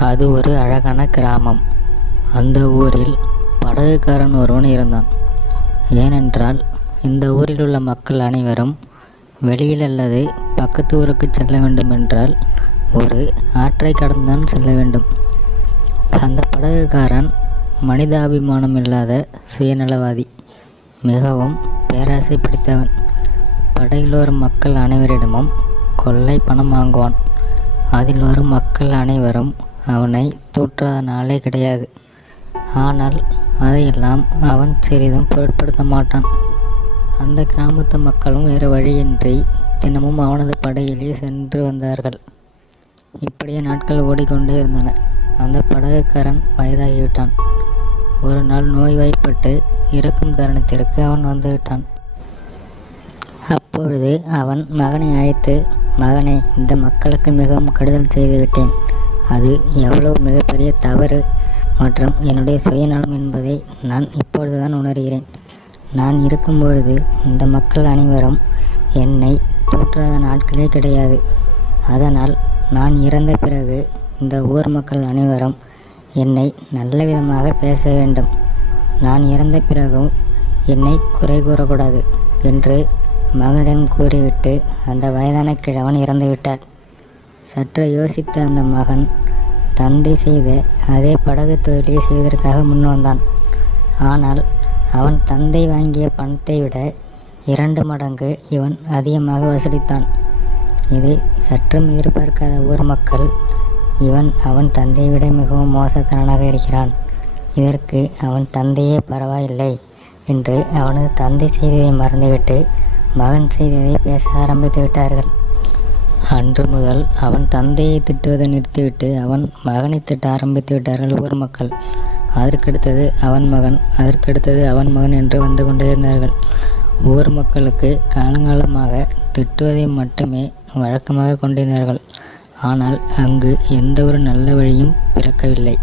அது ஒரு அழகான கிராமம். அந்த ஊரில் படகுக்காரன் ஒருவன் இருந்தான். ஏனென்றால் இந்த ஊரில் உள்ள மக்கள் அனைவரும் வெளியில் அல்லது பக்கத்து ஊருக்கு செல்ல வேண்டும் என்றால் ஒரு ஆற்றை கடந்துதான் செல்ல வேண்டும். அந்த படகுக்காரன் மனிதாபிமானம் இல்லாத சுயநலவாதி மிகவும் பேராசை பிடித்தவன் படகில் வரும் மக்கள் அனைவரிடமும் கொள்ளை பணம் வாங்குவான். அதில் வரும் மக்கள் அனைவரும் அவனை தூற்றாத நாளே கிடையாது. ஆனால் அதையெல்லாம் அவன் சிறிதும் பொருட்படுத்த மாட்டான். அந்த கிராமத்து மக்களும் வேறு வழியின்றி தினமும் அவனது படகிலே சென்று வந்தார்கள். இப்படியே நாட்கள் ஓடிக்கொண்டே இருந்தன. அந்த படகுக்காரன் வயதாகிவிட்டான். ஒரு நாள் நோய்வாய்ப்பட்டு இறக்கும் தருணத்திற்கு அவன் வந்துவிட்டான். அப்பொழுது அவன் மகனை அழைத்து மகனே இந்த மக்களுக்கு மிகவும் கெடுதல் செய்துவிட்டேன். அது எவ்வளவு மிகப்பெரிய தவறு மற்றும் என்னுடைய சுயநலம் என்பதை நான் இப்பொழுதுதான் உணர்கிறேன். நான் இருக்கும் பொழுது இந்த மக்கள் அனைவரும் என்னை தூற்றாத நாட்களே கிடையாது. அதனால் நான் இறந்த பிறகு இந்த ஊர் மக்கள் அனைவரும் என்னை நல்ல விதமாக பேச வேண்டும். நான் இறந்த பிறகும் என்னை குறை கூறக்கூடாது என்று மகனிடம் கூறிவிட்டு அந்த வயதான கிழவன் இறந்துவிட்டார் சற்று யோசித்த அந்த மகன் தந்தை செய்த அதே படகு தொழிலை செய்வதற்காக முன் வந்தான். ஆனால் அவன் தந்தை வாங்கிய பணத்தை விட இரண்டு மடங்கு இவன் அதிகமாக வசூலித்தான். இதை சற்றும் எதிர்பார்க்காத ஊர் மக்கள் இவன் அவன் தந்தையை விட மிகவும் மோசக்காரனாக இருக்கிறான். இதற்கு அவன் தந்தையே பரவாயில்லை என்று அவனது தந்தை செய்ததை மறந்துவிட்டு மகன் செய்ததை பேச ஆரம்பித்து விட்டார்கள். அன்று முதல் அவன் தந்தையை திட்டுவதை நிறுத்திவிட்டு அவன் மகனை திட்ட ஆரம்பித்து விட்டார்கள் ஊர் மக்கள். அதற்கடுத்தது அவன் மகன் அதற்கடுத்தது அவன் மகன் என்று வந்து கொண்டே இருந்தார்கள். ஊர் மக்களுக்கு காலங்காலமாக திட்டுவதை மட்டுமே வழக்கமாக கொண்டிருந்தார்கள். ஆனால் அங்கு எந்த ஒரு நல்ல வழியும் பிறக்கவில்லை.